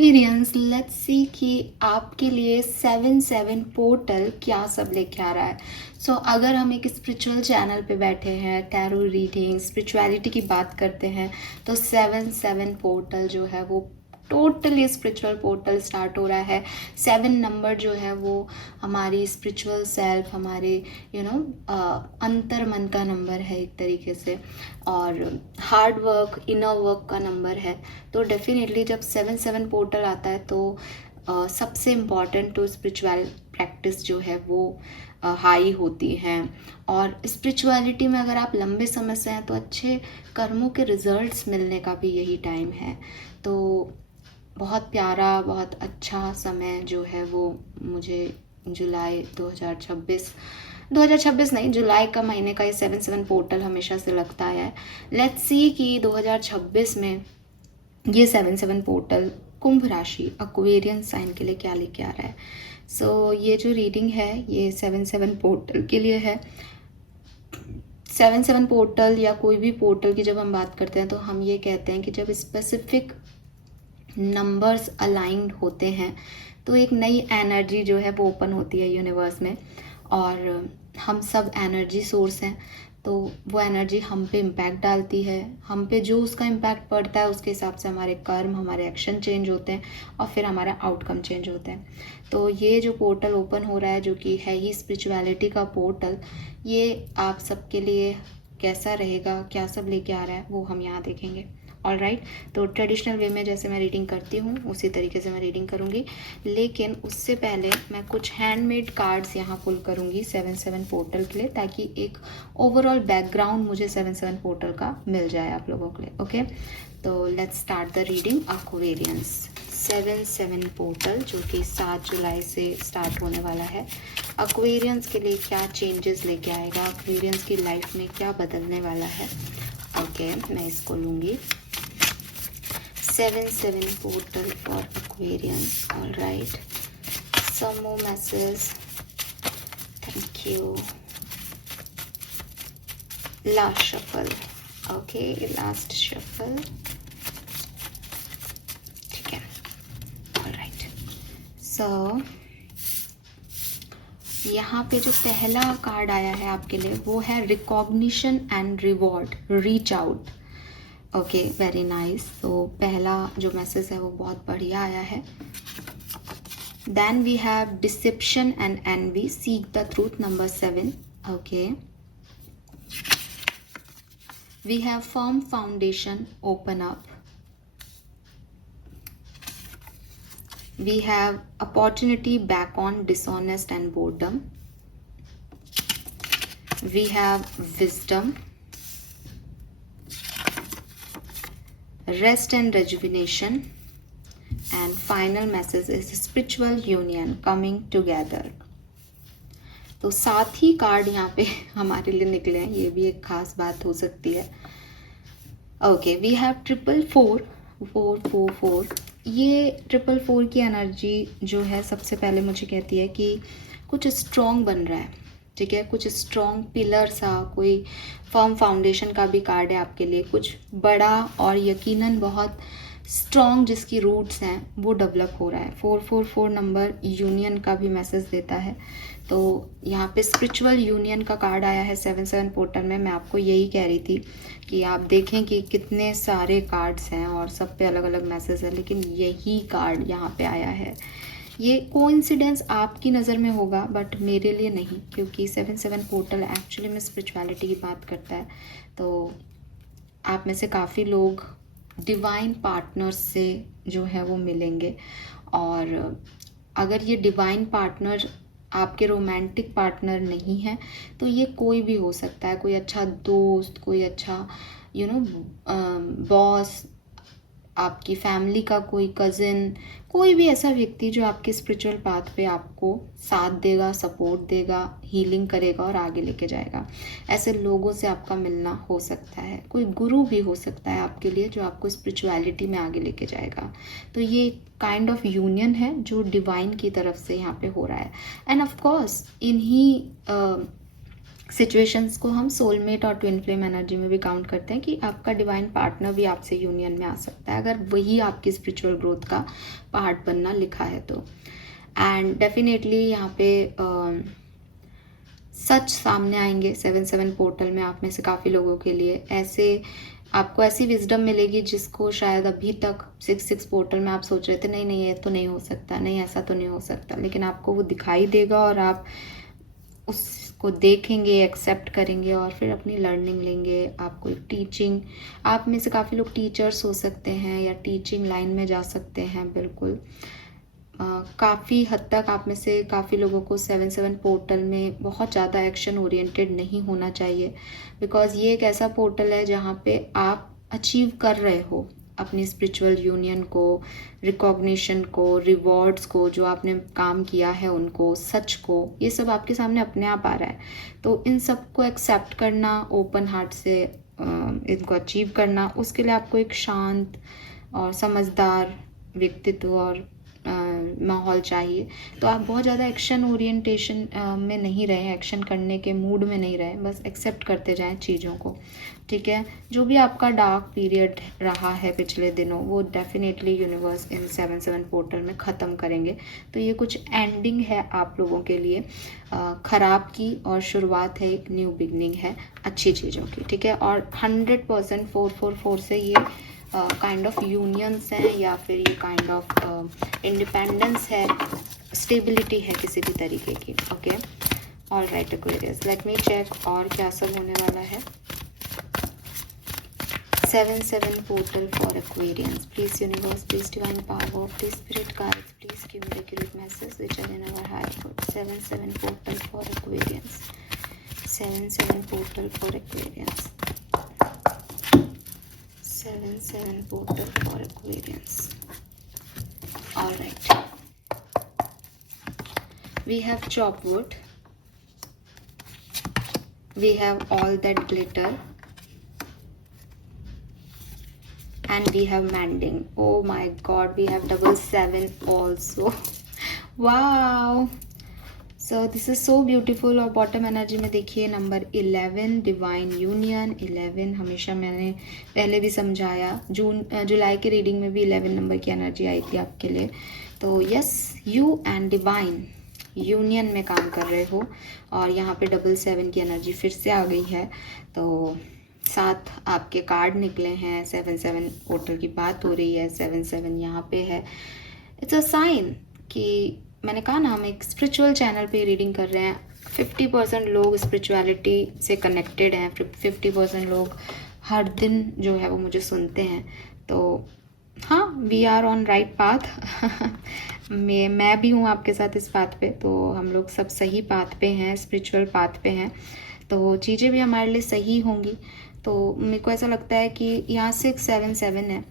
Aquarians, let's see कि आपके लिए 7-7 पोर्टल क्या सब लेके आ रहा है। सो अगर हम एक स्पिरिचुअल चैनल पे बैठे हैं, टैरो रीडिंग, स्पिरिचुअलिटी की बात करते हैं, तो 7-7 पोर्टल जो है वो टोटली स्पिरिचुअल पोर्टल स्टार्ट हो रहा है। 7 नंबर जो है वो हमारी स्पिरिचुअल सेल्फ, हमारे अंतर मन का नंबर है एक तरीके से, और हार्ड वर्क, इनर वर्क का नंबर है। तो डेफिनेटली जब 7-7 पोर्टल आता है तो सबसे इम्पॉर्टेंट तो स्पिरिचुअल प्रैक्टिस जो है वो हाई होती है। और स्पिरिचुअलिटी में अगर आप लंबे समय से हैं तो अच्छे कर्मों के रिजल्ट्स मिलने का भी यही टाइम है। तो बहुत प्यारा, बहुत अच्छा समय जो है वो मुझे जुलाई 2026 नहीं, जुलाई का महीने का ये 7-7 पोर्टल हमेशा से लगता है। लेट्स सी कि 2026 में ये 7-7 पोर्टल कुंभ राशि, एक्वेरियन साइन के लिए क्या लेके आ रहा है। सो ये जो रीडिंग है ये 7-7 पोर्टल के लिए है। 7-7 पोर्टल या कोई भी पोर्टल की जब हम बात करते हैं तो हम ये कहते हैं कि जब स्पेसिफिक नंबर्स अलाइंड होते हैं तो एक नई एनर्जी जो है वो ओपन होती है यूनिवर्स में, और हम सब एनर्जी सोर्स हैं। तो वो एनर्जी हम पे इम्पैक्ट डालती है, हम पे जो उसका इम्पैक्ट पड़ता है उसके हिसाब से हमारे कर्म, हमारे एक्शन चेंज होते हैं और फिर हमारा आउटकम चेंज होता है। तो ये जो पोर्टल ओपन हो रहा है जो कि है ही स्पिरिचुअलिटी का पोर्टल, ये आप सबके लिए कैसा रहेगा, क्या सब लेके आ रहा है, वो हम यहाँ देखेंगे। ऑल राइट, तो ट्रेडिशनल वे में जैसे मैं रीडिंग करती हूँ उसी तरीके से मैं रीडिंग करूँगी, लेकिन उससे पहले मैं कुछ हैंडमेड कार्ड्स यहाँ पुल करूँगी 7-7 पोर्टल के लिए, ताकि एक ओवरऑल बैकग्राउंड मुझे 7-7 पोर्टल का मिल जाए आप लोगों के लिए। ओके, तो let's start the reading. Aquarians 7-7 portal जो कि 7 जुलाई से स्टार्ट होने वाला है, एक्वेरियंस के लिए क्या चेंजेस लेके आएगा, एक्वेरियंस की लाइफ में क्या बदलने वाला है। ओके, मैं इसको लूँगी 7-7 portal for Aquarians. All right, some more messages. Thank you. Last shuffle. Okay, last shuffle. ठीक है. All right. So यहाँ पे जो पहला कार्ड आया है आपके लिए वो है recognition and reward, reach out. Okay, very nice. तो पहला जो मैसेज है वो बहुत बढ़िया आया है। Then we have deception and envy, seek the truth, number 7। Okay, we have firm foundation, open up. We have opportunity back on dishonest and boredom. We have wisdom, rest and rejuvenation, and final message is spiritual union coming together। तो 7 ही card यहाँ पे हमारे लिए निकले हैं, ये भी एक खास बात हो सकती है। ओके, वी हैव 444 ये 444 की एनर्जी जो है सबसे पहले मुझे कहती है कि कुछ स्ट्रॉन्ग बन रहा है। ठीक है, कुछ स्ट्रॉन्ग पिलर सा, कोई फर्म फाउंडेशन का भी कार्ड है आपके लिए। कुछ बड़ा और यकीनन बहुत स्ट्रॉन्ग जिसकी रूट्स हैं वो डेवलप हो रहा है। 444 नंबर यूनियन का भी मैसेज देता है। तो यहाँ पे स्पिरिचुअल यूनियन का कार्ड आया है 7-7 पोर्टल में। मैं आपको यही कह रही थी कि आप देखें कि कितने सारे कार्ड्स हैं और सब पे अलग अलग मैसेज है, लेकिन यही कार्ड यहाँ पे आया है। ये कोइंसिडेंस आपकी नज़र में होगा बट मेरे लिए नहीं, क्योंकि 7-7 पोर्टल एक्चुअली में स्पिरिचुअलिटी की बात करता है। तो आप में से काफ़ी लोग डिवाइन पार्टनर्स से जो है वो मिलेंगे, और अगर ये डिवाइन पार्टनर आपके रोमांटिक पार्टनर नहीं है तो ये कोई भी हो सकता है। कोई अच्छा दोस्त, कोई अच्छा बॉस, आपकी फैमिली का कोई कज़िन, कोई भी ऐसा व्यक्ति जो आपके स्पिरिचुअल पाथ पे आपको साथ देगा, सपोर्ट देगा, हीलिंग करेगा और आगे लेके जाएगा। ऐसे लोगों से आपका मिलना हो सकता है। कोई गुरु भी हो सकता है आपके लिए जो आपको स्पिरिचुअलिटी में आगे लेके जाएगा। तो ये काइंड ऑफ यूनियन है जो डिवाइन की तरफ से यहाँ पे हो रहा है। एंड ऑफ कोर्स इन्हीं सिचुएशंस को हम सोलमेट और ट्विन फ्लेम एनर्जी में भी काउंट करते हैं कि आपका डिवाइन पार्टनर भी आपसे यूनियन में आ सकता है, अगर वही आपकी स्पिरिचुअल ग्रोथ का पार्ट बनना लिखा है तो। एंड डेफिनेटली यहाँ पे सच सामने आएंगे 7-7 पोर्टल में। आप में से काफ़ी लोगों के लिए ऐसे आपको ऐसी विजडम मिलेगी जिसको शायद अभी तक 6-6 पोर्टल में आप सोच रहे थे नहीं नहीं ये तो नहीं हो सकता, नहीं ऐसा तो नहीं हो सकता, लेकिन आपको वो दिखाई देगा और आप उसको देखेंगे, एक्सेप्ट करेंगे और फिर अपनी लर्निंग लेंगे। आपको एक टीचिंग, आप में से काफ़ी लोग टीचर्स हो सकते हैं या टीचिंग लाइन में जा सकते हैं। बिल्कुल काफ़ी हद तक आप में से काफ़ी लोगों को 7-7 पोर्टल में बहुत ज़्यादा एक्शन ओरिएंटेड नहीं होना चाहिए, बिकॉज़ ये एक ऐसा पोर्टल है जहाँ पे आप अचीव कर रहे हो अपनी स्पिरिचुअल यूनियन को, रिकॉग्निशन को, रिवॉर्ड्स को, जो आपने काम किया है उनको, सच को, ये सब आपके सामने अपने आप आ रहा है। तो इन सब को एक्सेप्ट करना, ओपन हार्ट से इनको अचीव करना, उसके लिए आपको एक शांत और समझदार व्यक्तित्व और माहौल चाहिए। तो आप बहुत ज़्यादा एक्शन ओरिएंटेशन में नहीं रहे, एक्शन करने के मूड में नहीं रहे, बस एक्सेप्ट करते जाएं चीज़ों को, ठीक है। जो भी आपका डार्क पीरियड रहा है पिछले दिनों, वो डेफिनेटली यूनिवर्स इन 7-7 पोर्टल में ख़त्म करेंगे। तो ये कुछ एंडिंग है आप लोगों के लिए ख़राब की, और शुरुआत है, एक न्यू बिगनिंग है अच्छी चीज़ों की, ठीक है। और 100% 444 से ये काइंड ऑफ यूनियंस हैं या फिर ये काइंड ऑफ इंडिपेंडेंस है, स्टेबिलिटी है किसी भी तरीके की, okay. All right Aquarius, let me check और क्या सब होने वाला है। 7-7 portal for Aquarians, please universe, please divine power, please spirit guides, please give me the accurate message which are in our higher good. 7-7 portal for Aquarians, 7-7 portal for Aquarians, 7-7 portal for Aquarians. All right. We have chopwood. We have all that glitter. And we have mending. Oh my God, we have 7-7 also. Wow. So this is so beautiful. और bottom energy में देखिए number 11, divine union. 11 हमेशा मैंने पहले भी समझाया, जुलाई के reading में भी 11 नंबर की एनर्जी आई थी आपके लिए। तो yes, you and divine union में काम कर रहे हो, और यहाँ पे 7-7 की एनर्जी फिर से आ गई है। तो 7 आपके कार्ड निकले हैं, 7-7 पोर्टल की बात हो रही है, 7-7 यहाँ पे है। इट्स अ साइन कि मैंने कहा ना, हम एक स्पिरिचुअल चैनल पे रीडिंग कर रहे हैं। 50% लोग स्पिरिचुअलिटी से कनेक्टेड हैं, 50% लोग हर दिन जो है वो मुझे सुनते हैं। तो हाँ, we are on right path. मैं भी हूँ आपके साथ इस पाथ पे, तो हम लोग सब सही पाथ पे हैं, स्पिरिचुअल पाथ पे हैं, तो चीज़ें भी हमारे लिए सही होंगी। तो मेरे को ऐसा लगता है कि यहाँ 6-7-7 है।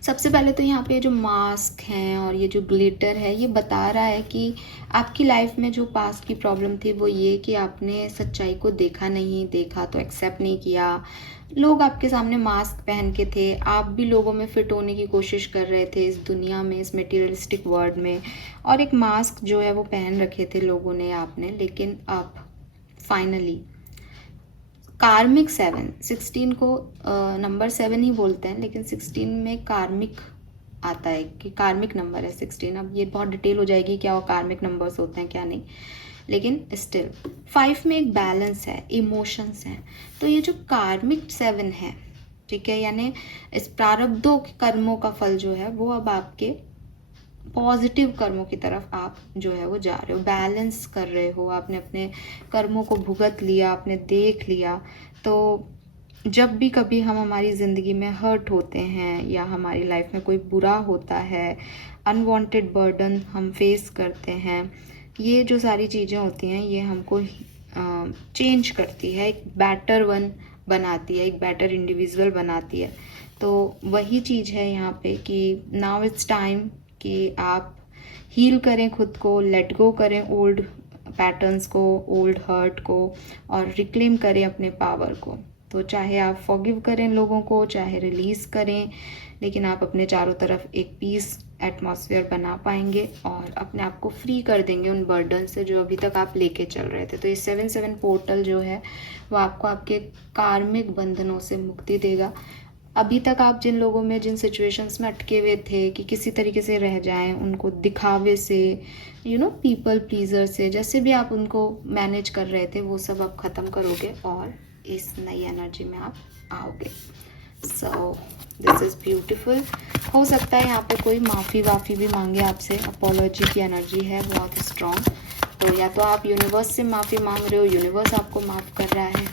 सबसे पहले तो यहाँ पे जो मास्क हैं और ये जो ग्लिटर है, ये बता रहा है कि आपकी लाइफ में जो पास्ट की प्रॉब्लम थी वो ये कि आपने सच्चाई को देखा नहीं, देखा तो एक्सेप्ट नहीं किया। लोग आपके सामने मास्क पहन के थे, आप भी लोगों में फिट होने की कोशिश कर रहे थे इस दुनिया में, इस मटेरियलिस्टिक वर्ल्ड में, और एक मास्क जो है वो पहन रखे थे लोगों ने, आपने। लेकिन अब फाइनली कार्मिक 16 को नंबर 7 ही बोलते हैं, लेकिन 16 में कार्मिक आता है कि कार्मिक नंबर है 16। अब ये बहुत डिटेल हो जाएगी क्या वो कार्मिक नंबर्स होते हैं क्या नहीं, लेकिन स्टिल 5 में एक बैलेंस है, इमोशंस हैं। तो ये जो कार्मिक 7 है, ठीक है, यानी इस प्रारब्धों कर्मों का फल जो है वो अब आपके पॉजिटिव कर्मों की तरफ आप जो है वो जा रहे हो, बैलेंस कर रहे हो, आपने अपने कर्मों को भुगत लिया, आपने देख लिया। तो जब भी कभी हम हमारी ज़िंदगी में हर्ट होते हैं या हमारी लाइफ में कोई बुरा होता है, अनवांटेड बर्डन हम फेस करते हैं, ये जो सारी चीज़ें होती हैं ये हमको चेंज करती है, एक बेटर वन बनाती है, एक बेटर इंडिविजुअल बनाती है। तो वही चीज़ है यहाँ पे कि नाउ इट्स टाइम कि आप हील करें खुद को, लेट गो करें ओल्ड पैटर्न्स को, ओल्ड हर्ट को, और रिक्लेम करें अपने पावर को। तो चाहे आप फॉरगिव करें लोगों को, चाहे रिलीज़ करें, लेकिन आप अपने चारों तरफ एक पीस एटमॉस्फेयर बना पाएंगे और अपने आप को फ्री कर देंगे उन बर्डन से जो अभी तक आप लेके चल रहे थे। तो ये 7-7 पोर्टल जो है वो आपको आपके कार्मिक बंधनों से मुक्ति देगा। अभी तक आप जिन लोगों में, जिन सिचुएशंस में अटके हुए थे कि किसी तरीके से रह जाएं, उनको दिखावे से, पीपल प्लीजर से, जैसे भी आप उनको मैनेज कर रहे थे, वो सब आप ख़त्म करोगे और इस नई एनर्जी में आप आओगे। So this is beautiful. हो सकता है यहाँ पे कोई माफ़ी वाफ़ी भी मांगे आपसे, अपोलॉजी की एनर्जी है बहुत स्ट्रॉन्ग। तो या तो आप यूनिवर्स से माफ़ी मांग रहे हो, यूनिवर्स आपको माफ़ कर रहा है,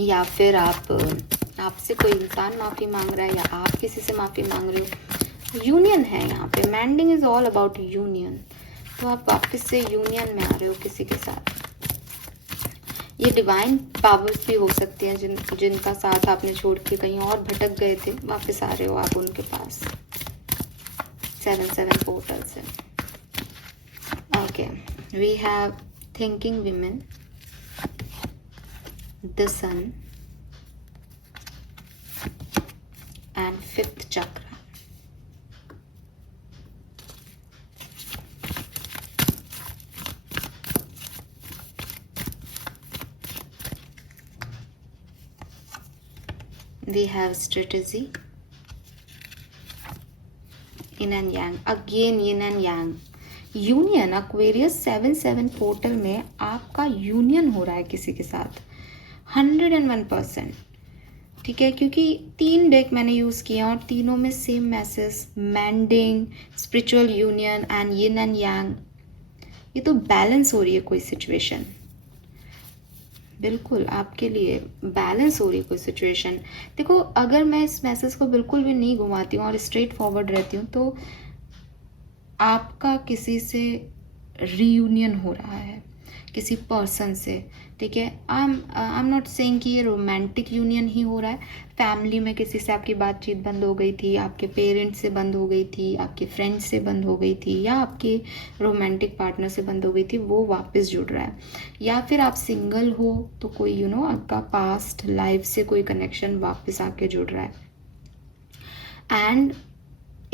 या फिर आपसे कोई इंसान माफ़ी मांग रहा है, या आप किसी से माफ़ी मांग रहे हो। यूनियन है यहाँ पे, मैंडिंग इज़ ऑल अबाउट यूनियन। तो आप वापस से यूनियन में आ रहे हो किसी के साथ। ये डिवाइन पावर्स भी हो सकती हैं जिनका साथ आपने छोड़ के कहीं और भटक गए थे, वापस आ रहे हो आप उनके पास 7-7 पोर्टल से। Okay, we have thinking women, the sun and 5th chakra. We have strategy, yin and yang, again yin and yang, union. Aquarius 7-7 portal में आपका यूनियन हो रहा है किसी के साथ 101%, ठीक है, क्योंकि 3 डेक मैंने यूज़ किया और तीनों में सेम मैसेज, मैंडिंग, spiritual union and yin and yang. ये तो बैलेंस हो रही है कोई सिचुएशन, बिल्कुल आपके लिए बैलेंस हो रही है कोई सिचुएशन। देखो, अगर मैं इस मैसेज को बिल्कुल भी नहीं घुमाती हूँ और स्ट्रेट फॉरवर्ड रहती हूँ, तो आपका किसी से रीयूनियन हो रहा है, किसी पर्सन से, ठीक है। आई एम नॉट सेइंग कि ये रोमांटिक यूनियन ही हो रहा है। फैमिली में किसी से आपकी बातचीत बंद हो गई थी, आपके पेरेंट्स से बंद हो गई थी, आपके फ्रेंड्स से बंद हो गई थी, या आपके रोमांटिक पार्टनर से बंद हो गई थी, वो वापस जुड़ रहा है। या फिर आप सिंगल हो तो कोई आपका पास्ट लाइफ से कोई कनेक्शन वापस आके जुड़ रहा है एंड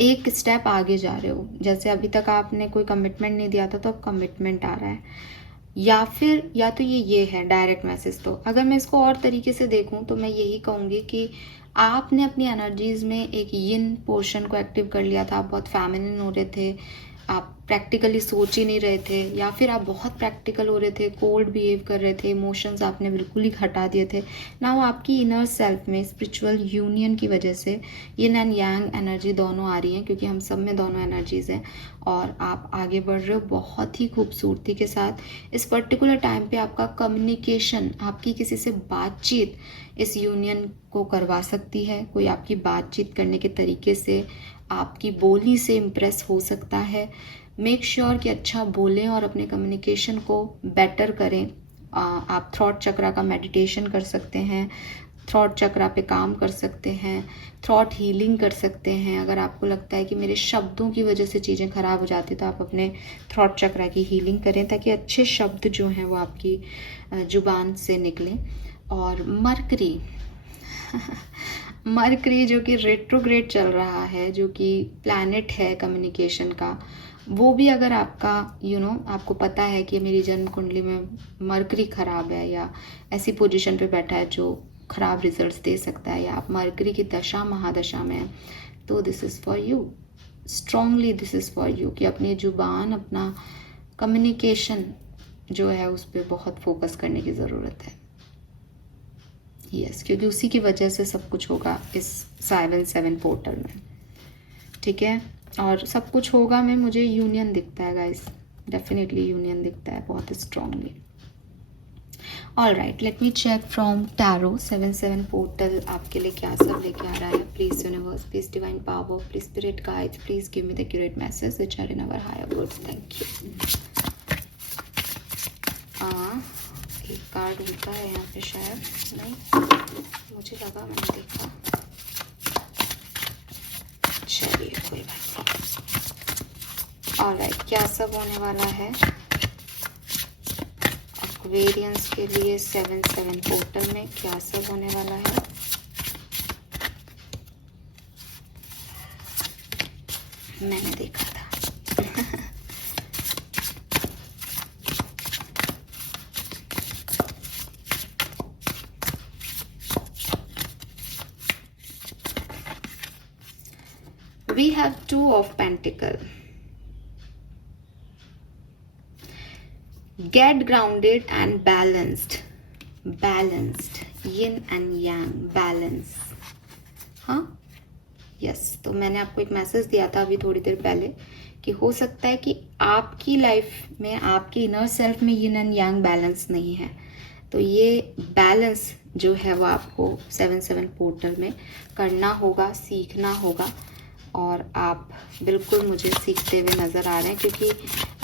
एक स्टेप आगे जा रहे हो। जैसे अभी तक आपने कोई कमिटमेंट नहीं दिया था, तो अब कमिटमेंट आ रहा है। या फिर या तो ये है डायरेक्ट मैसेज। तो अगर मैं इसको और तरीके से देखूं तो मैं यही कहूँगी कि आपने अपनी एनर्जीज में एक यिन पोर्शन को एक्टिव कर लिया था। आप बहुत फेमिनिन हो रहे थे, आप प्रैक्टिकली सोच ही नहीं रहे थे, या फिर आप बहुत प्रैक्टिकल हो रहे थे, कोल्ड बिहेव कर रहे थे, इमोशंस आपने बिल्कुल ही हटा दिए थे। नाउ आपकी इनर सेल्फ में स्पिरिचुअल यूनियन की वजह से यिन एंड यांग एनर्जी दोनों आ रही हैं, क्योंकि हम सब में दोनों एनर्जीज हैं, और आप आगे बढ़ रहे हो बहुत ही खूबसूरती के साथ। इस पर्टिकुलर टाइम पे आपका कम्युनिकेशन, आपकी किसी से बातचीत इस यूनियन को करवा सकती है। कोई आपकी बातचीत करने के तरीके से, आपकी बोली से इम्प्रेस हो सकता है। मेक श्योर कि अच्छा बोलें और अपने कम्युनिकेशन को बेटर करें। आप थ्रॉट चक्रा का मेडिटेशन कर सकते हैं, थ्रॉट चक्रा पे काम कर सकते हैं, थ्रॉट हीलिंग कर सकते हैं। अगर आपको लगता है कि मेरे शब्दों की वजह से चीज़ें ख़राब हो जाती तो आप अपने थ्रॉट चक्रा की हीलिंग करें, ताकि अच्छे शब्द जो हैं वो आपकी जुबान से निकलें। और मरकरी मरकरी जो कि रेट्रोग्रेड चल रहा है, जो कि प्लैनेट है कम्युनिकेशन का, वो भी अगर आपका आपको पता है कि मेरी जन्म कुंडली में मरकरी ख़राब है या ऐसी पोजीशन पे बैठा है जो ख़राब रिजल्ट्स दे सकता है, या आप मरकरी की दशा महादशा में हैं, तो this is for you, strongly this is for you, कि अपनी जुबान, अपना कम्युनिकेशन जो है उस पर बहुत फोकस करने की ज़रूरत है। यस, क्योंकि उसी की वजह से सब कुछ होगा इस 7-7 पोर्टल में, ठीक है। और सब कुछ होगा में मुझे यूनियन दिखता है गाइस, डेफिनेटली यूनियन दिखता है बहुत strongly. All right, let me check from tarot 7-7 portal आपके लिए क्या सब लेके आ रहा है। Please universe, please divine power, please spirit guides, please give me the accurate message which are in our higher words. Thank you. एक card होता है यहाँ पे शायद, नहीं मुझे लगा मैंने देखा, चलिए कोई बात नहीं। ऑलराइट, क्या सब होने वाला है एक्वेरियंस के लिए 7-7 पोर्टल में, क्या सब होने वाला है। मैंने देखा था। We have Two of Pentacle. Get grounded and balanced. Balanced. Yin and yang. Balance. हाँ, यस। तो मैंने आपको एक मैसेज दिया था अभी थोड़ी देर पहले कि हो सकता है कि आपकी लाइफ में, आपके इनर सेल्फ में यिन एंड यांग बैलेंस नहीं है। तो ये बैलेंस जो है वो आपको 7/7 पोर्टल में करना होगा, सीखना होगा। और आप बिल्कुल मुझे सीखते हुए नज़र आ रहे हैं, क्योंकि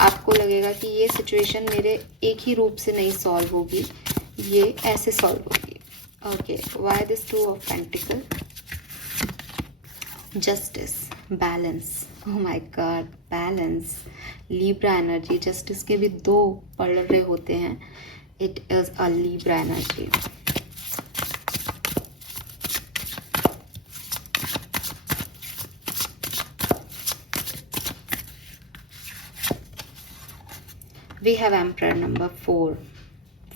आपको लगेगा कि ये सिचुएशन मेरे एक ही रूप से नहीं सॉल्व होगी, ये ऐसे सॉल्व होगी। Okay, why this 2 of pentacle? Justice, balance. Oh my God, balance, Libra energy. Justice के भी 2 पढ़ रहे होते हैं। It is a Libra energy. We have emperor number 4।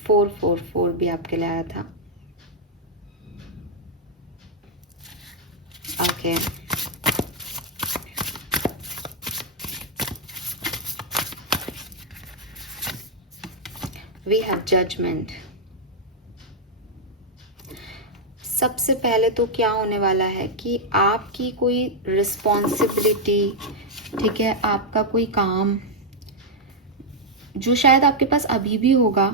444 भी आपके लिए आया था। Okay, we have judgment. सबसे पहले तो क्या होने वाला है कि आपकी कोई रिस्पॉन्सिबिलिटी, ठीक है, आपका कोई काम जो शायद आपके पास अभी भी होगा,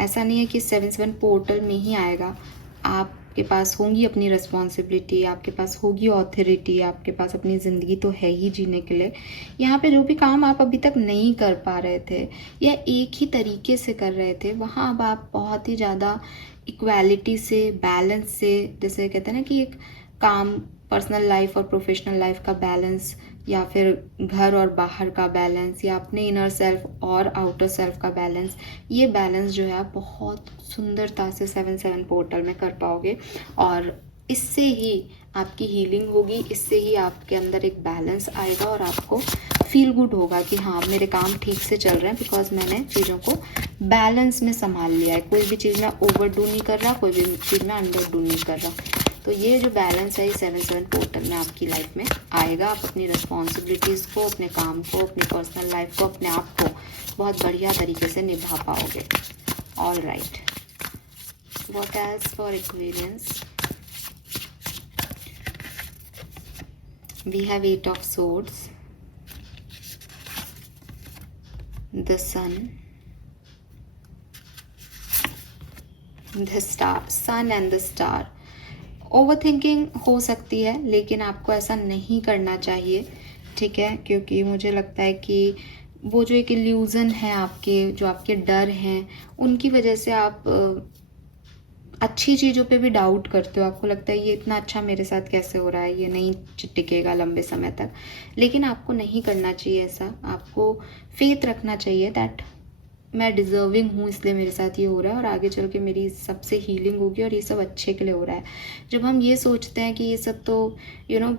ऐसा नहीं है कि 7/7 पोर्टल में ही आएगा। आपके पास होंगी अपनी रिस्पॉन्सिबिलिटी, आपके पास होगी ऑथोरिटी, आपके पास अपनी ज़िंदगी तो है ही जीने के लिए। यहाँ पे जो भी काम आप अभी तक नहीं कर पा रहे थे या एक ही तरीके से कर रहे थे, वहाँ अब आप बहुत ही ज़्यादा इक्वालिटी से, बैलेंस से, जैसे कहते हैं ना कि एक काम, पर्सनल लाइफ और प्रोफेशनल लाइफ का बैलेंस, या फिर घर और बाहर का बैलेंस, या अपने इनर सेल्फ और आउटर सेल्फ का बैलेंस, ये बैलेंस जो है आप बहुत सुंदरता से 7/7 पोर्टल में कर पाओगे। और इससे ही आपकी हीलिंग होगी, इससे ही आपके अंदर एक बैलेंस आएगा और आपको फील गुड होगा कि हाँ, मेरे काम ठीक से चल रहे हैं, बिकॉज मैंने चीज़ों को बैलेंस में संभाल लिया है। कोई भी चीज़ में ओवरडू नहीं कर रहा, कोई भी चीज़ में अंडरडू नहीं कर रहा। तो ये जो बैलेंस है, 7/7 पोर्टल में आपकी लाइफ में आएगा। आप अपनी रिस्पॉन्सिबिलिटीज़ को, अपने काम को, अपनी पर्सनल लाइफ को, अपने आप को बहुत बढ़िया तरीके से निभा पाओगे। All right, what else for experience? We have 8 of swords, the sun, the star, sun and the star. Overthinking हो सकती है, लेकिन आपको ऐसा नहीं करना चाहिए, ठीक है, क्योंकि मुझे लगता है कि वो जो एक इल्यूज़न है आपके, जो आपके डर हैं, उनकी वजह से आप अच्छी चीज़ों पे भी डाउट करते हो। आपको लगता है ये इतना अच्छा मेरे साथ कैसे हो रहा है, ये नहीं टिकेगा लंबे समय तक। लेकिन आपको नहीं करना चाहिए ऐसा। आपको फेथ रखना चाहिए दैट मैं डिज़र्विंग हूँ, इसलिए मेरे साथ ये हो रहा है और आगे चल के मेरी सबसे हीलिंग होगी और ये सब अच्छे के लिए हो रहा है। जब हम ये सोचते हैं कि ये सब तो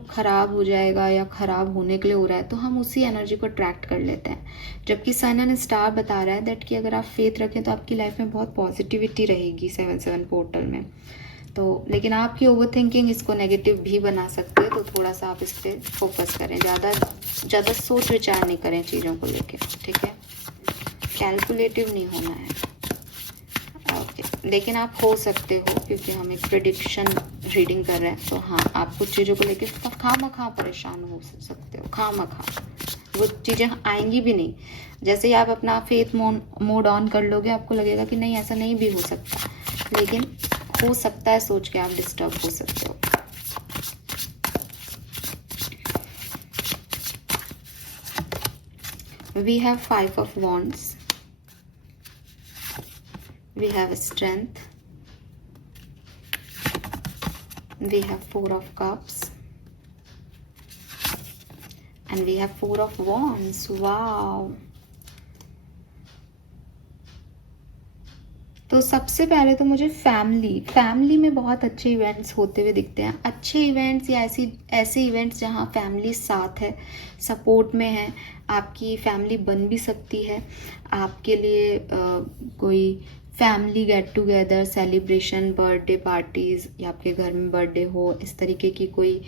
ख़राब हो जाएगा या ख़राब होने के लिए हो रहा है, तो हम उसी एनर्जी को अट्रैक्ट कर लेते हैं। जबकि सन एंड स्टार बता रहा है दैट कि अगर आप फेथ रखें तो आपकी लाइफ में बहुत पॉजिटिविटी रहेगी 7/7 पोर्टल में। तो लेकिन आपकी ओवर थिंकिंग इसको नेगेटिव भी बना सकते हैं, तो थोड़ा सा आप इस पर फोकस करें, ज़्यादा सोच विचार नहीं करें चीज़ों को लेके, ठीक है। कैलकुलेटिव नहीं होना है। ओके, लेकिन आप हो सकते हो, क्योंकि हम एक प्रेडिक्शन रीडिंग कर रहे हैं, तो हाँ, आप कुछ चीज़ों को लेके खामखा परेशान हो सकते हो, खामखा। वो चीज़ें आएंगी भी नहीं। जैसे ही आप अपना फेथ मोड ऑन कर लोगे, आपको लगेगा कि नहीं, ऐसा नहीं भी हो सकता, लेकिन हो सकता है सोच के आप डिस्टर्ब हो सकते हो। We have 5 of wands. We have strength. We have 4 of cups. And we have 4 of wands. Wow. तो सबसे पहले तो मुझे फैमिली में बहुत अच्छे इवेंट्स होते हुए दिखते हैं। अच्छे इवेंट्स या ऐसे इवेंट्स जहाँ फैमिली साथ है, सपोर्ट में है, आपकी फैमिली बन भी सकती है। आपके लिए कोई family get together, celebration, birthday parties, या आपके घर में बर्थडे हो, इस तरीके की कोई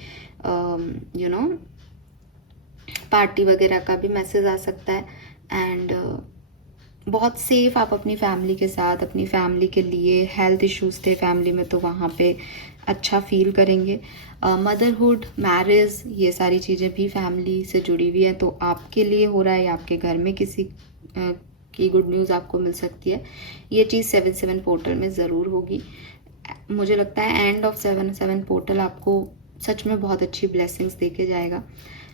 पार्टी वगैरह का भी मैसेज आ सकता है। एंड बहुत सेफ आप अपनी फैमिली के साथ, अपनी फैमिली के लिए, हेल्थ इश्यूज थे फैमिली में तो वहाँ पे अच्छा फील करेंगे। मदरहुड, मैरिज, ये सारी चीज़ें भी फैमिली से जुड़ी हुई हैं, तो आपके लिए हो रहा है या आपके घर में किसी की गुड न्यूज़ आपको मिल सकती है। ये चीज़ 7/7 पोर्टल में ज़रूर होगी। मुझे लगता है एंड ऑफ 7/7 पोर्टल आपको सच में बहुत अच्छी ब्लेसिंग्स दे के जाएगा।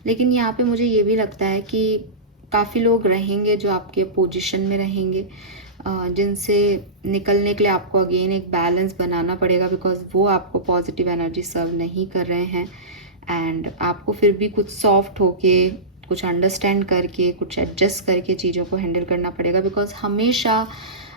लेकिन यहाँ पे मुझे ये भी लगता है कि काफ़ी लोग रहेंगे जो आपके पोजीशन में रहेंगे, जिनसे निकलने के लिए आपको अगेन एक बैलेंस बनाना पड़ेगा, बिकॉज वो आपको पॉजिटिव एनर्जी सर्व नहीं कर रहे हैं। एंड आपको फिर भी कुछ सॉफ्ट होके, कुछ अंडरस्टैंड करके, कुछ एडजस्ट करके चीज़ों को हैंडल करना पड़ेगा। बिकॉज हमेशा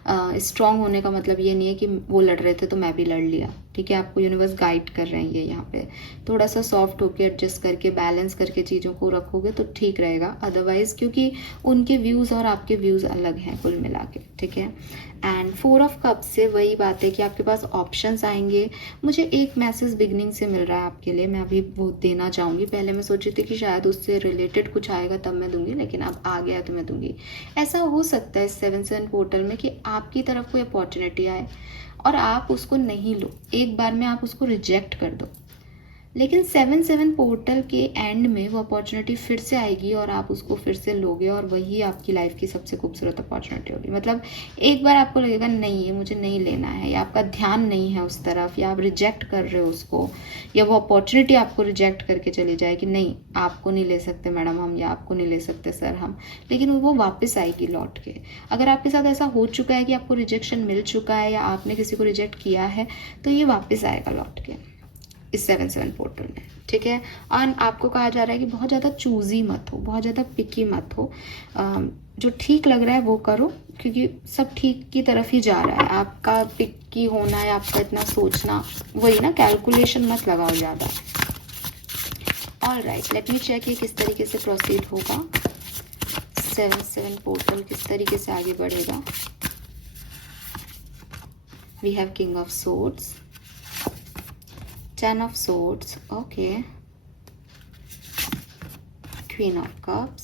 स्ट्रॉन्ग होने का मतलब ये नहीं है कि वो लड़ रहे थे तो मैं भी लड़ लिया, ठीक है। आपको यूनिवर्स गाइड कर रहे हैं ये यहाँ पे, थोड़ा सा सॉफ्ट होके, एडजस्ट करके, बैलेंस करके चीज़ों को रखोगे तो ठीक रहेगा। अदरवाइज क्योंकि उनके व्यूज़ और आपके व्यूज़ अलग हैं कुल मिला के, ठीक है। एंड 4 ऑफ कप्स से वही बात है कि आपके पास ऑप्शंस आएंगे। मुझे एक मैसेज बिगनिंग से मिल रहा है आपके लिए, मैं अभी वो देना चाहूँगी। पहले मैं सोची थी कि शायद उससे रिलेटेड कुछ आएगा तब मैं दूंगी, लेकिन अब आ गया तो मैं दूंगी। ऐसा हो सकता है इस 7/7 पोर्टल में कि आपकी तरफ कोई अपॉर्चुनिटी आए और आप उसको नहीं लो, एक बार में आप उसको रिजेक्ट कर दो, लेकिन 7/7 पोर्टल के एंड में वो अपॉर्चुनिटी फिर से आएगी और आप उसको फिर से लोगे और वही आपकी लाइफ की सबसे खूबसूरत अपॉर्चुनिटी होगी। मतलब एक बार आपको लगेगा नहीं, ये मुझे नहीं लेना है, या आपका ध्यान नहीं है उस तरफ, या आप रिजेक्ट कर रहे हो उसको, या वो अपॉर्चुनिटी आपको रिजेक्ट करके चली जाए कि नहीं आपको नहीं ले सकते मैडम हम, या आपको नहीं ले सकते सर हम, लेकिन वो वापस आएगी लौट के। अगर आपके साथ ऐसा हो चुका है कि आपको रिजेक्शन मिल चुका है या आपने किसी को रिजेक्ट किया है, तो ये वापस आएगा लौट के इस 7/7 पोर्टल में, ठीक है। और आपको कहा जा रहा है कि बहुत ज़्यादा चूजी मत हो, बहुत ज़्यादा पिकी मत हो, जो ठीक लग रहा है वो करो, क्योंकि सब ठीक की तरफ ही जा रहा है। आपका पिकी होना या आपका इतना सोचना, वही ना, कैलकुलेशन मत लगाओ ज़्यादा। ऑलराइट, लेट मी चेक ये किस तरीके से प्रोसीड होगा, 7/7 पोर्टल किस तरीके से आगे बढ़ेगा। We have king of swords, 10 of swords, okay, queen of cups,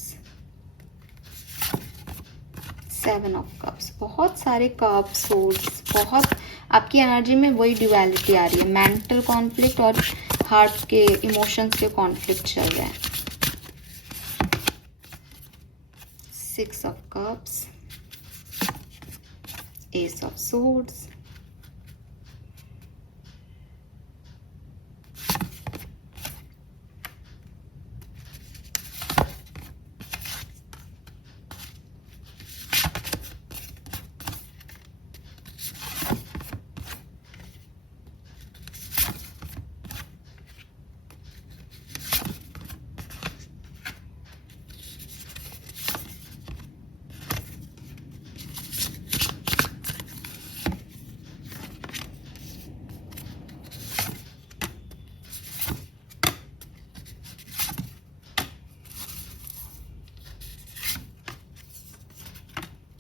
7 of cups, बहुत सारे कप्स, swords, बहुत आपकी एनर्जी में वही ड्यूअलिटी आ रही है, मेंटल कॉन्फ्लिक्ट और हार्ट के इमोशंस के कॉन्फ्लिक्ट चल रहे हैं। 6 of cups, ace of swords,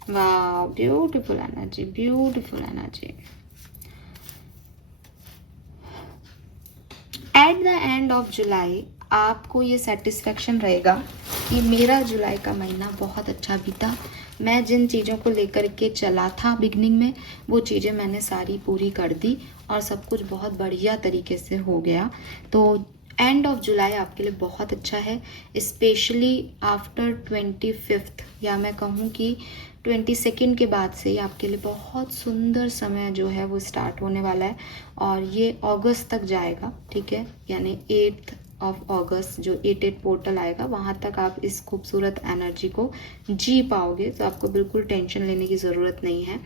wow, beautiful energy, beautiful energy. At the end of July आपको ये सेटिस्फेक्शन रहेगा कि मेरा जुलाई का महीना बहुत अच्छा बीता। मैं जिन चीज़ों को लेकर के चला था बिगनिंग में, वो चीज़ें मैंने सारी पूरी कर दी और सब कुछ बहुत बढ़िया तरीके से हो गया। तो एंड ऑफ जुलाई आपके लिए बहुत अच्छा है, स्पेशली आफ्टर 25th, या मैं कहूँ कि 22nd के बाद से आपके लिए बहुत सुंदर समय जो है वो स्टार्ट होने वाला है और ये अगस्त तक जाएगा, ठीक है। यानी 8 ऑफ अगस्त जो 8/8 पोर्टल आएगा, वहाँ तक आप इस खूबसूरत एनर्जी को जी पाओगे, तो आपको बिल्कुल टेंशन लेने की ज़रूरत नहीं है।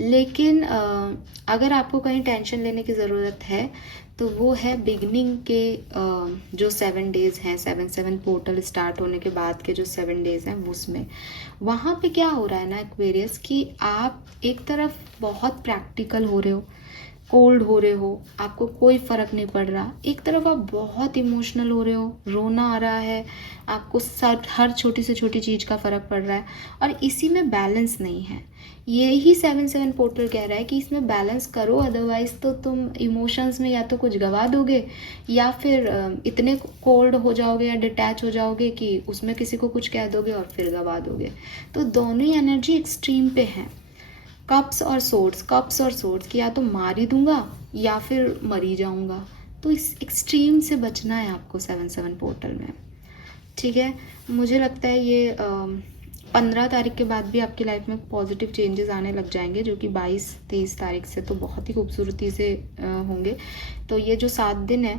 लेकिन अगर आपको कहीं टेंशन लेने की ज़रूरत है तो वो है बिगनिंग के जो 7 डेज़ हैं, 7 पोर्टल स्टार्ट होने के बाद के जो 7 डेज़ हैं उसमें, वहाँ पे क्या हो रहा है ना एक्वेरियस, कि आप एक तरफ बहुत प्रैक्टिकल हो रहे हो, कोल्ड हो रहे हो, आपको कोई फ़र्क नहीं पड़ रहा, एक तरफ आप बहुत इमोशनल हो रहे हो, रोना आ रहा है, आपको हर छोटी से छोटी चीज़ का फ़र्क पड़ रहा है, और इसी में बैलेंस नहीं है। यही 7/7 पोर्टल कह रहा है कि इसमें बैलेंस करो, अदरवाइज़ तो तुम इमोशंस में या तो कुछ गवा दोगे या फिर इतने कोल्ड हो जाओगे या डिटैच हो जाओगे कि उसमें किसी को कुछ कह दोगे और फिर गवा दोगे। तो दोनों ही एनर्जी एक्सट्रीम पे हैं, कप्स और सोर्ड्स कि या तो मार ही दूंगा या फिर मरी जाऊंगा। तो इस एक्सट्रीम से बचना है आपको 7/7 पोर्टल में, ठीक है। मुझे लगता है ये 15 तारीख के बाद भी आपकी लाइफ में पॉजिटिव चेंजेस आने लग जाएंगे, जो कि 22-23 तारीख से तो बहुत ही खूबसूरती से होंगे। तो ये जो 7 दिन है,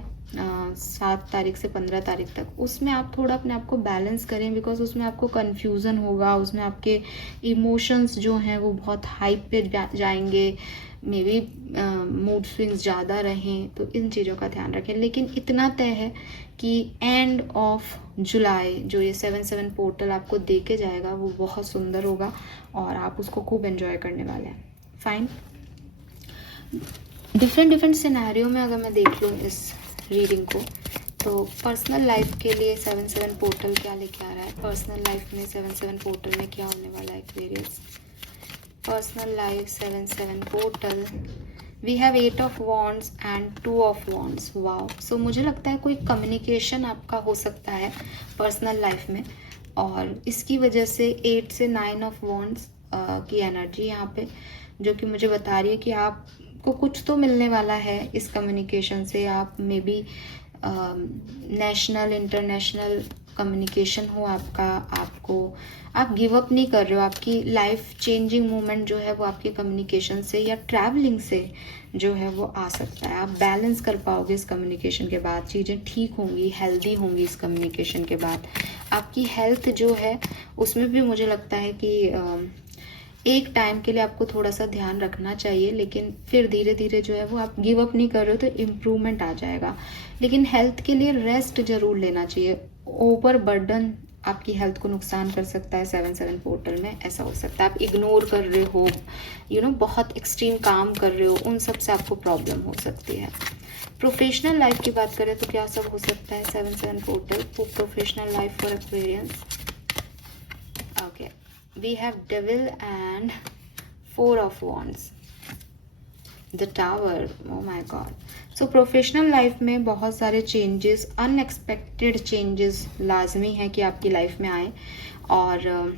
7 तारीख से 15 तारीख तक, उसमें आप थोड़ा अपने आप को बैलेंस करें, बिकॉज उसमें आपको कन्फ्यूज़न होगा, उसमें आपके इमोशंस जो हैं वो बहुत हाई पे जाएंगे, मे बी मूड स्विंग्स ज़्यादा रहें, तो इन चीज़ों का ध्यान रखें। लेकिन इतना तय है कि एंड ऑफ जुलाई जो ये 7/7 पोर्टल आपको दे के जाएगा वो बहुत सुंदर होगा और आप उसको खूब एंजॉय करने वाले हैं। फाइन। डिफरेंट सिनेरियो में अगर मैं देख लूँ इस रीडिंग को, तो पर्सनल लाइफ के लिए 7/7 पोर्टल क्या लेके आ रहा है, पर्सनल लाइफ में 7/7 पोर्टल में क्या होने वाला है Aquarius. Personal life 7/7 portal, we have 8 of wands and 2 of wands. Wow. So मुझे लगता है कोई कम्युनिकेशन आपका हो सकता है पर्सनल लाइफ में, और इसकी वजह से 8 से 9 ऑफ वॉन्ड्स की एनर्जी यहाँ पे, जो कि मुझे बता रही है कि आपको कुछ तो मिलने वाला है इस कम्युनिकेशन से। आप may be national international communication हो आपका, आप गिव अप नहीं कर रहे हो, आपकी लाइफ चेंजिंग मोमेंट जो है वो आपके कम्युनिकेशन से या ट्रैवलिंग से जो है वो आ सकता है। आप बैलेंस कर पाओगे इस कम्युनिकेशन के बाद, चीज़ें ठीक होंगी, हेल्दी होंगी इस कम्युनिकेशन के बाद। आपकी हेल्थ जो है उसमें भी मुझे लगता है कि एक टाइम के लिए आपको थोड़ा सा ध्यान रखना चाहिए, लेकिन फिर धीरे धीरे जो है वो आप गिव अप नहीं कर रहे हो तो इम्प्रूवमेंट आ जाएगा। लेकिन हेल्थ के लिए रेस्ट जरूर लेना चाहिए। ओवर बर्डन आपकी हेल्थ को नुकसान कर सकता है 7/7 पोर्टल में, ऐसा हो सकता है। आप इग्नोर कर रहे हो, बहुत एक्सट्रीम काम कर रहे हो, उन सब से आपको प्रॉब्लम हो सकती है। प्रोफेशनल लाइफ की बात करें तो क्या सब हो सकता है 7/7 portal for professional life for Aquarians. Okay, we have devil and 4 of wands, the tower. Oh my God. So professional life में बहुत सारे चेंजेस, अनएक्सपेक्टेड चेंजेस लाजमी है कि आपकी लाइफ में आए, और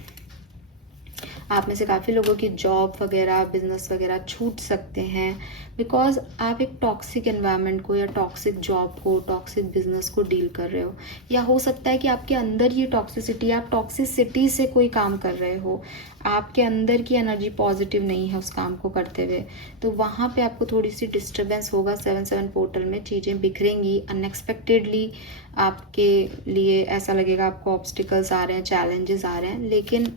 आप में से काफ़ी लोगों की जॉब वगैरह, बिजनेस वगैरह छूट सकते हैं, बिकॉज आप एक टॉक्सिक एनवायरनमेंट को या टॉक्सिक जॉब को, टॉक्सिक बिजनेस को डील कर रहे हो, या हो सकता है कि आपके अंदर ये टॉक्सिसिटी, आप टॉक्सिसिटी से कोई काम कर रहे हो, आपके अंदर की एनर्जी पॉजिटिव नहीं है उस काम को करते हुए, तो वहाँ पे आपको थोड़ी सी डिस्टर्बेंस होगा 7/7 पोर्टल में। चीज़ें बिखरेंगी अनएक्सपेक्टेडली, आपके लिए ऐसा लगेगा आपको ऑब्स्टिकल्स आ रहे हैं, चैलेंजेस आ रहे हैं। लेकिन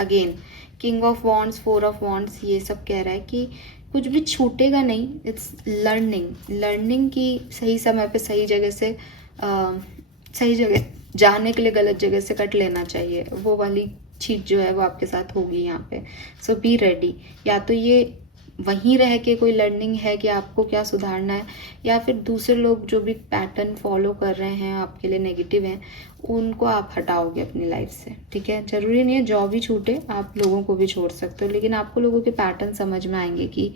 again king of wands, 4 of wands, ये सब कह रहा है कि कुछ भी छूटेगा नहीं। इट्स लर्निंग की सही समय पे सही जगह से सही जगह जाने के लिए गलत जगह से कट लेना चाहिए, वो वाली चीज़ जो है वो आपके साथ होगी यहाँ पे। सो बी रेडी। या तो ये वहीं रह के कोई लर्निंग है कि आपको क्या सुधारना है, या फिर दूसरे लोग जो भी पैटर्न फॉलो कर रहे हैं आपके लिए नेगेटिव हैं, उनको आप हटाओगे अपनी लाइफ से, ठीक है। जरूरी नहीं है जॉब ही छूटे, आप लोगों को भी छोड़ सकते हो, लेकिन आपको लोगों के पैटर्न समझ में आएंगे कि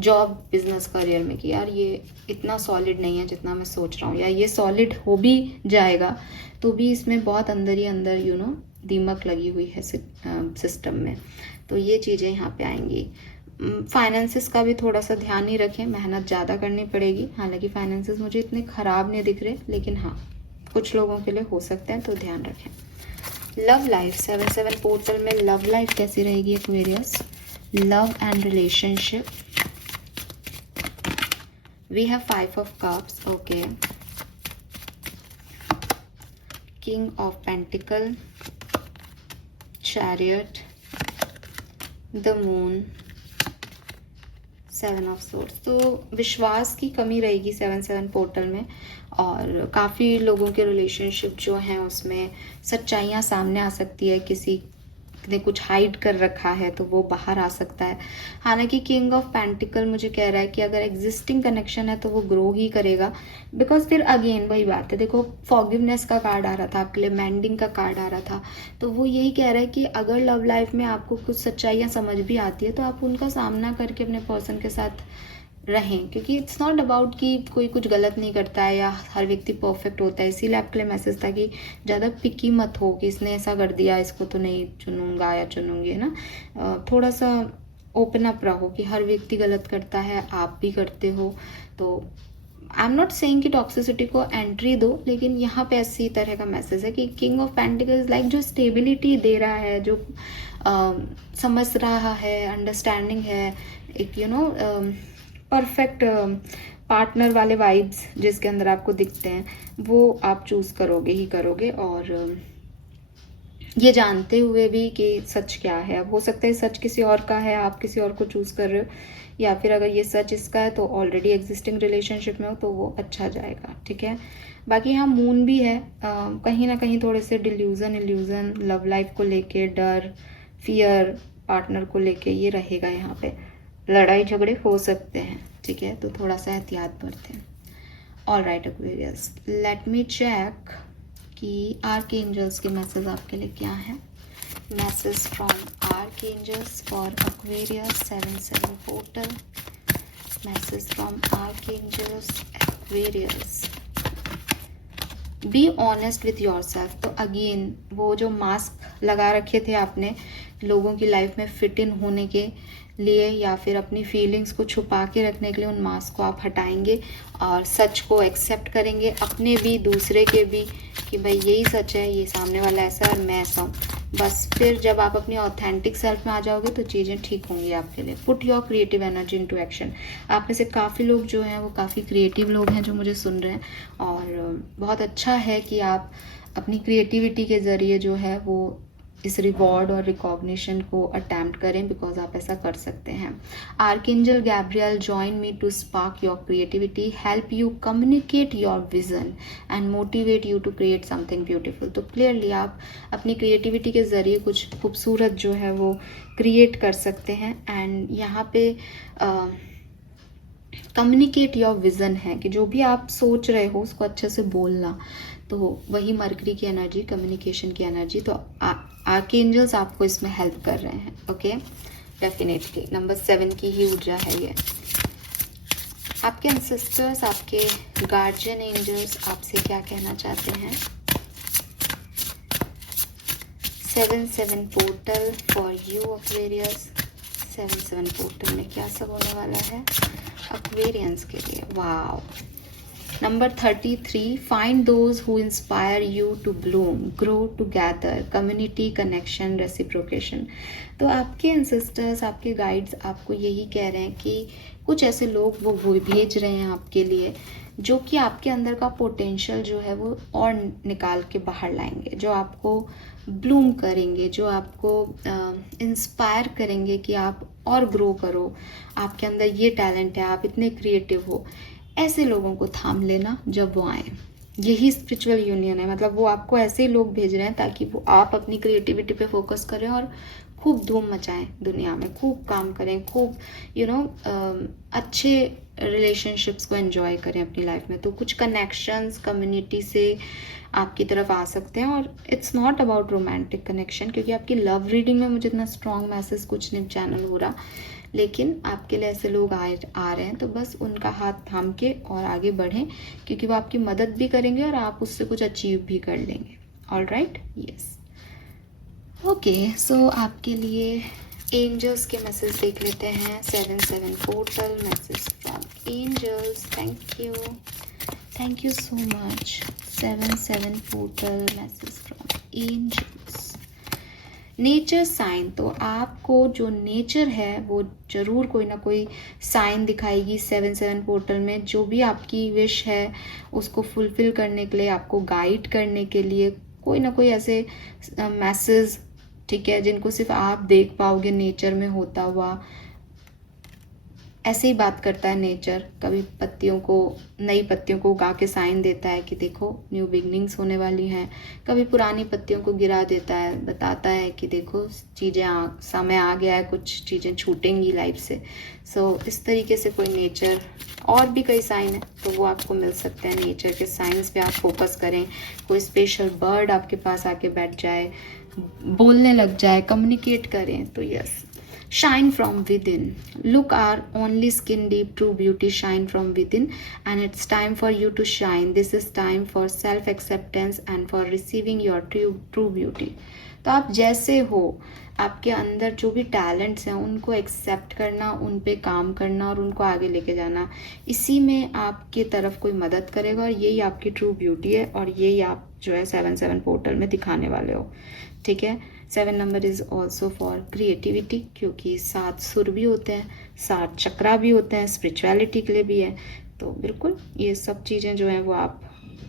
जॉब, बिजनेस, करियर में कि यार ये इतना सॉलिड नहीं है जितना मैं सोच रहा हूँ, या ये सॉलिड हो भी जाएगा तो भी इसमें बहुत अंदर ही अंदर दीमक लगी हुई है सिस्टम में। तो ये चीज़ें यहाँ पे आएंगी। फाइनेंसेस का भी थोड़ा सा ध्यान ही रखें, मेहनत ज़्यादा करनी पड़ेगी। हालांकि फाइनेंसेस मुझे इतने ख़राब नहीं दिख रहे, लेकिन हाँ कुछ लोगों के लिए हो सकते हैं, तो ध्यान रखें। लव लाइफ 7/7 पोर्टल में लव लाइफ कैसी रहेगी Aquarius. Love and relationship, we have 5 of cups. Okay, king of pentacle, chariot, the moon, 7 of swords. तो विश्वास की कमी रहेगी 7-7 पोर्टल में, और काफ़ी लोगों के रिलेशनशिप जो हैं उसमें सच्चाइयाँ सामने आ सकती है। किसी ने कुछ हाइड कर रखा है तो वो बाहर आ सकता है। हालांकि किंग ऑफ पेंटिकल मुझे कह रहा है कि अगर एग्जिस्टिंग कनेक्शन है तो वो ग्रो ही करेगा, बिकॉज फिर अगेन वही बात है, देखो फॉरगिवनेस का कार्ड आ रहा था आपके लिए, मेंडिंग का कार्ड आ रहा था, तो वो यही कह रहा है कि अगर लव लाइफ में आपको कुछ सच्चाइयाँ समझ भी आती है तो आप उनका सामना करके अपने पर्सन के साथ रहें, क्योंकि इट्स नॉट अबाउट कि कोई कुछ गलत नहीं करता है या हर व्यक्ति परफेक्ट होता है। इसीलिए आपके लिए मैसेज था कि ज़्यादा पिकी मत हो कि इसने ऐसा कर दिया, इसको तो नहीं चुनूंगा या चुनूंगी, है ना। थोड़ा सा ओपन अप रहो कि हर व्यक्ति गलत करता है, आप भी करते हो। तो आई एम नॉट सेइंग कि टॉक्सिसिटी को एंट्री दो, लेकिन यहाँ पे ऐसी तरह का मैसेज है कि किंग ऑफ पेंटिकल्स लाइक जो स्टेबिलिटी दे रहा है, जो समझ रहा है, अंडरस्टैंडिंग है, एक परफेक्ट पार्टनर वाले वाइब्स जिसके अंदर आपको दिखते हैं, वो आप चूज़ करोगे ही करोगे। और ये जानते हुए भी कि सच क्या है। अब हो सकता है सच किसी और का है, आप किसी और को चूज़ कर रहे हो, या फिर अगर ये सच इसका है तो ऑलरेडी एग्जिस्टिंग रिलेशनशिप में हो तो वो अच्छा जाएगा, ठीक है। बाकी यहाँ मून भी है, कहीं ना कहीं थोड़े से इल्यूजन लव लाइफ को लेके, डर, फियर, पार्टनर को लेके ये रहेगा। यहाँ पे लड़ाई झगड़े हो सकते हैं, ठीक है, तो थोड़ा सा एहतियात बरतें। All right Aquarius, let me check कि आर्कएंजल्स के मैसेज आपके लिए क्या है। Message from archangels for Aquarius 7-7 portal. Message from archangels Aquarius, be honest with yourself. तो अगेन वो जो मास्क लगा रखे थे आपने लोगों की लाइफ में फिट इन होने के लिए या फिर अपनी फीलिंग्स को छुपा के रखने के लिए, उन मास्क को आप हटाएंगे और सच को एक्सेप्ट करेंगे, अपने भी दूसरे के भी, कि भाई यही सच है, ये सामने वाला ऐसा और मैं ऐसा हूँ। बस फिर जब आप अपनी ऑथेंटिक सेल्फ में आ जाओगे तो चीज़ें ठीक होंगी आपके लिए। Put your creative energy into action. आप में से काफ़ी लोग जो हैं वो काफ़ी क्रिएटिव लोग हैं जो मुझे सुन रहे हैं, और बहुत अच्छा है कि आप अपनी क्रिएटिविटी के ज़रिए जो है वो इस रिवॉर्ड और रिकॉग्निशन को अटैम्प्ट करें, बिकॉज आप ऐसा कर सकते हैं। Archangel Gabriel join me to spark your creativity, help you communicate your vision and motivate you to create something beautiful. तो क्लियरली आप अपनी क्रिएटिविटी के ज़रिए कुछ खूबसूरत जो है वो क्रिएट कर सकते हैं। एंड यहाँ पे कम्युनिकेट योर विजन है कि जो भी आप सोच रहे हो उसको अच्छे से बोलना, तो वही मरकरी की एनर्जी, कम्युनिकेशन की एनर्जी। तो आर्कएंजल्स आपको इसमें हेल्प कर रहे हैं, ओके, डेफिनेटली। नंबर 7 की ही ऊर्जा है ये। आपके एंसेस्टर्स, आपके गार्जियन एंजल्स आपसे क्या कहना चाहते हैं। 7-7 portal for you Aquarius. 7-7 portal में क्या सब होने वाला है एक्वेरियंस के लिए। Wow. Number 33, find those who inspire you to bloom, grow together, community connection, reciprocation. तो आपके एंसेस्टर्स, आपके गाइड्स आपको यही कह रहे हैं कि कुछ ऐसे लोग वो भेज रहे हैं आपके लिए जो कि आपके अंदर का पोटेंशियल जो है वो और निकाल के बाहर लाएंगे, जो आपको ब्लूम करेंगे, जो आपको इंस्पायर करेंगे कि आप और ग्रो करो, आपके अंदर ये टैलेंट है, आप इतने क्रिएटिव हो। ऐसे लोगों को थाम लेना जब वो आए। यही स्पिरिचुअल यूनियन है, मतलब वो आपको ऐसे ही लोग भेज रहे हैं ताकि वो आप अपनी क्रिएटिविटी पे फोकस करें और खूब धूम मचाएं दुनिया में, खूब काम करें, खूब अच्छे रिलेशनशिप्स को एंजॉय करें अपनी लाइफ में। तो कुछ कनेक्शंस कम्युनिटी से आपकी तरफ आ सकते हैं, और it's not about romantic connection, क्योंकि आपकी लव रीडिंग में मुझे इतना स्ट्रॉन्ग मैसेज कुछ नहीं चैनल हो रहा, लेकिन आपके लिए ऐसे लोग आ रहे हैं। तो बस उनका हाथ थाम के और आगे बढ़ें, क्योंकि वो आपकी मदद भी करेंगे और आप उससे कुछ अचीव भी कर लेंगे। All right, yes, okay. So आपके लिए एंजल्स के मैसेज देख लेते हैं। 7-7 portal message from angels. Thank you so much. 7-7 portal message from angels. Nature sign, तो आपको जो नेचर है वो ज़रूर कोई ना कोई साइन दिखाएगी 7-7 पोर्टल में। जो भी आपकी विश है उसको फुलफिल करने के लिए, आपको गाइड करने के लिए कोई ना कोई ऐसे मैसेज, ठीक है, जिनको सिर्फ आप देख पाओगे नेचर में होता हुआ। ऐसे ही बात करता है नेचर, कभी पत्तियों को, नई पत्तियों को उगा के साइन देता है कि देखो न्यू बिगनिंग्स होने वाली हैं, कभी पुरानी पत्तियों को गिरा देता है, बताता है कि देखो चीज़ें समय आ गया है, कुछ चीज़ें छूटेंगी लाइफ से। सो इस तरीके से कोई नेचर, और भी कई साइन है तो वो आपको मिल सकते हैं। नेचर के साइंस पे आप फोकस करें, कोई स्पेशल बर्ड आपके पास आके बैठ जाए, बोलने लग जाए, कम्युनिकेट करें, तो yes. Shine from within. Look, our only skin deep true beauty shine from within, and it's time for you to shine. This is time for self acceptance and for receiving your true beauty. तो आप जैसे हो, आपके अंदर जो भी talents हैं उनको एक्सेप्ट करना, उन पे काम करना और उनको आगे लेके जाना, इसी में आपकी तरफ कोई मदद करेगा और यही आपकी ट्रू ब्यूटी है और यही आप जो है 7/7 पोर्टल में दिखाने वाले हो, ठीक है। 7 number is also for creativity, क्योंकि 7 सुर भी होते हैं, 7 चक्रा भी होते हैं, स्पिरिचुअलिटी के लिए भी है। तो बिल्कुल ये सब चीज़ें जो हैं वो आप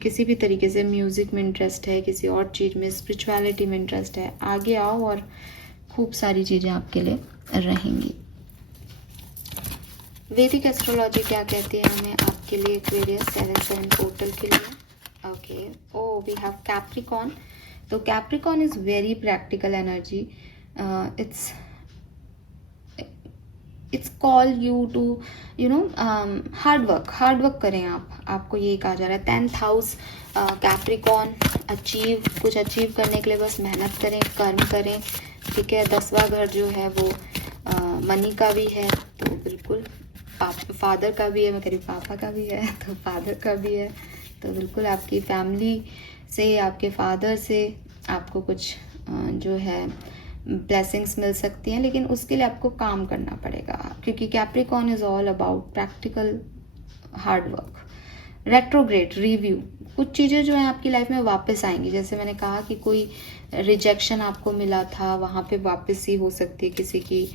किसी भी तरीके से, म्यूज़िक में इंटरेस्ट है, किसी और चीज़ में, स्पिरिचुअलिटी में इंटरेस्ट है, आगे आओ और खूब सारी चीज़ें आपके लिए रहेंगी। वैदिक एस्ट्रोलॉजी क्या कहती है हमें आपके लिए एक्वेरियस 7/7 पोर्टल के लिए? Okay, oh we have Capricorn. तो Capricorn is very practical energy. It's call you to hard work करें आप, आपको ये कहा जा रहा है। 10th हाउस कैप्रिकॉर्न, कुछ अचीव करने के लिए बस मेहनत करें, कर्म करें, ठीक है। 10वां घर जो है वो मनी का भी है, तो बिल्कुल फादर का भी है, मैं कह रही पापा का भी है, तो फादर का भी है, तो बिल्कुल आपकी फैमिली से, आपके फादर से आपको कुछ जो है ब्लेसिंग्स मिल सकती हैं, लेकिन उसके लिए आपको काम करना पड़ेगा, क्योंकि Capricorn is all about practical hard work. Retrograde review, कुछ चीज़ें जो हैं आपकी लाइफ में वापस आएंगी, जैसे मैंने कहा कि कोई रिजेक्शन आपको मिला था, वहाँ पे वापस ही हो सकती है किसी की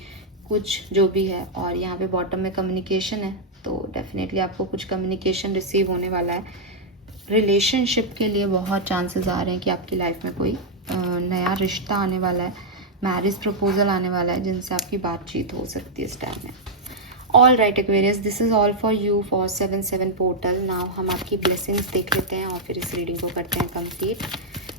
कुछ जो भी है। और यहाँ पे बॉटम में कम्युनिकेशन है, तो डेफिनेटली आपको कुछ कम्युनिकेशन रिसीव होने वाला है। रिलेशनशिप के लिए बहुत चांसेस आ रहे हैं कि आपकी लाइफ में कोई नया रिश्ता आने वाला है, मैरिज प्रपोजल आने वाला है, जिनसे आपकी बातचीत हो सकती है इस टाइम में। All right Aquarius, this is all for you for 7/7 portal. Now हम आपकी ब्लेसिंग्स देख लेते हैं और फिर इस रीडिंग को करते हैं complete.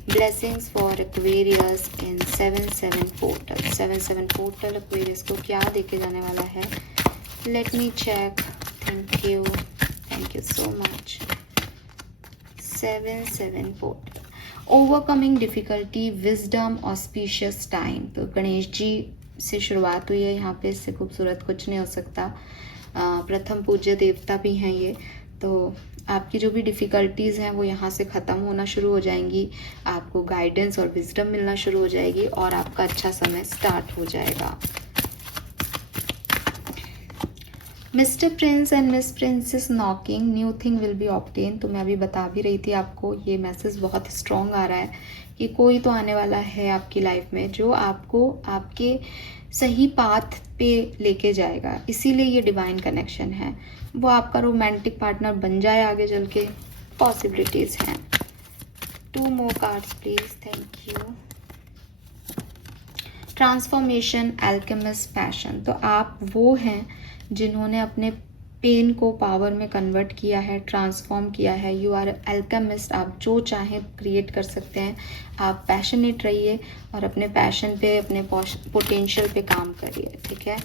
Blessings for Aquarius in 7/7 portal. 7/7 portal Aquarius को क्या देके जाने वाला है? Let me check. Thank you so much. 7/7 portal, overcoming difficulty, wisdom, auspicious time. तो गणेश जी से शुरुआत हुई है यहाँ पे, इससे खूबसूरत कुछ नहीं हो सकता। प्रथम पूज्य देवता भी हैं ये, तो आपकी जो भी डिफ़िकल्टीज़ हैं वो यहाँ से ख़त्म होना शुरू हो जाएंगी, आपको गाइडेंस और विजडम मिलना शुरू हो जाएगी और आपका अच्छा समय स्टार्ट हो जाएगा। Mister Prince and miss princess knocking, new thing will be obtain. तो मैं अभी बता भी रही थी आपको, ये मैसेज बहुत स्ट्रॉन्ग आ रहा है कि कोई तो आने वाला है आपकी लाइफ में जो आपको आपके सही पाथ पे लेके जाएगा, इसीलिए ये डिवाइन कनेक्शन है। वो आपका रोमांटिक पार्टनर बन जाए आगे चल के, पॉसिबिलिटीज़ हैं। 2 more cards please, thank you. Transformation, alchemist, passion. तो आप वो हैं जिन्होंने अपने पेन को पावर में कन्वर्ट किया है, ट्रांसफॉर्म किया है। यू आर एल्केमिस्ट, आप जो चाहें क्रिएट कर सकते हैं। आप पैशनेट रहिए और अपने पैशन पे, अपने पोटेंशियल पे काम करिए, ठीक है।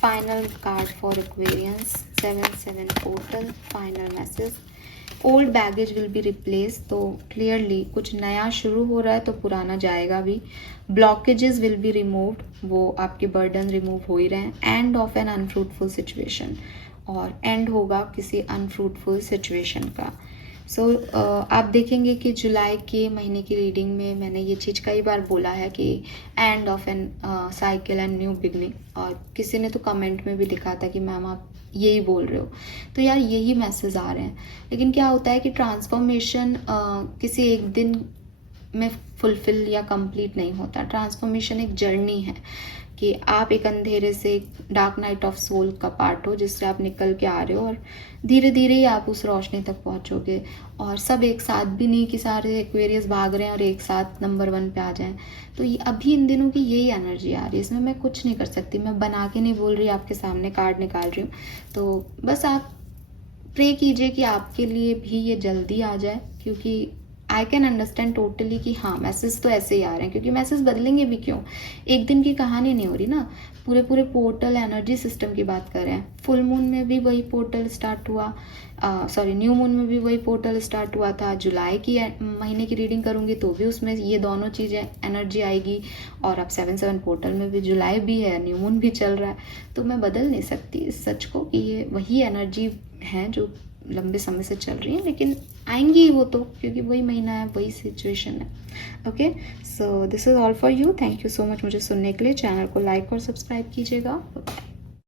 Final card for Aquarians 7/7 portal, final message. Old baggage will be replace. तो क्लियरली कुछ नया शुरू हो रहा है तो पुराना जाएगा भी। ब्लॉकेजेस विल बी रिमूव्ड, वो आपके बर्डन रिमूव हो ही रहे हैं। End of an unfruitful situation, और एंड होगा किसी अनफ्रूटफुल सिचुएशन का। सो आप देखेंगे कि जुलाई के महीने की रीडिंग में मैंने ये चीज़ कई बार बोला है कि end of an cycle and new beginning, और किसी ने तो कमेंट में भी लिखा था कि मैम आप यही बोल रहे हो। तो यार यही मैसेज आ रहे हैं, लेकिन क्या होता है कि ट्रांसफॉर्मेशन किसी एक दिन में फुलफिल या कंप्लीट नहीं होता। ट्रांसफॉर्मेशन एक जर्नी है कि आप एक अंधेरे से एक डार्क नाइट ऑफ सोल का पार्ट हो, जिससे आप निकल के आ रहे हो और धीरे धीरे ही आप उस रोशनी तक पहुंचोगे। और सब एक साथ भी नहीं कि सारे एक्वेरियस भाग रहे हैं और एक साथ नंबर 1 पे आ जाएं। तो ये अभी इन दिनों की यही एनर्जी आ रही है, इसमें मैं कुछ नहीं कर सकती, मैं बना के नहीं बोल रही, आपके सामने कार्ड निकाल रही हूँ। तो बस आप प्रे कीजिए कि आपके लिए भी ये जल्दी आ जाए, क्योंकि आई कैन अंडरस्टैंड टोटली कि हाँ मैसेज तो ऐसे ही आ रहे हैं, क्योंकि मैसेज बदलेंगे भी क्यों, एक दिन की कहानी नहीं हो रही ना। पूरे पूरे पोर्टल एनर्जी सिस्टम की बात कर रहे हैं। फुल मून में भी वही पोर्टल स्टार्ट हुआ, न्यू मून में भी वही पोर्टल स्टार्ट हुआ था। जुलाई की महीने की रीडिंग करूँगी तो भी उसमें ये दोनों चीज़ें एनर्जी आएगी। और अब 7/7 पोर्टल में भी जुलाई भी है, न्यू मून भी चल रहा है। तो मैं बदल नहीं सकती इस सच को कि ये वही एनर्जी है जो लंबे समय से चल रही है, लेकिन आएंगी वो तो, क्योंकि वही महीना है, वही सिचुएशन है। Okay, so this is all for you. Thank you so much मुझे सुनने के लिए। चैनल को लाइक और सब्सक्राइब कीजिएगा।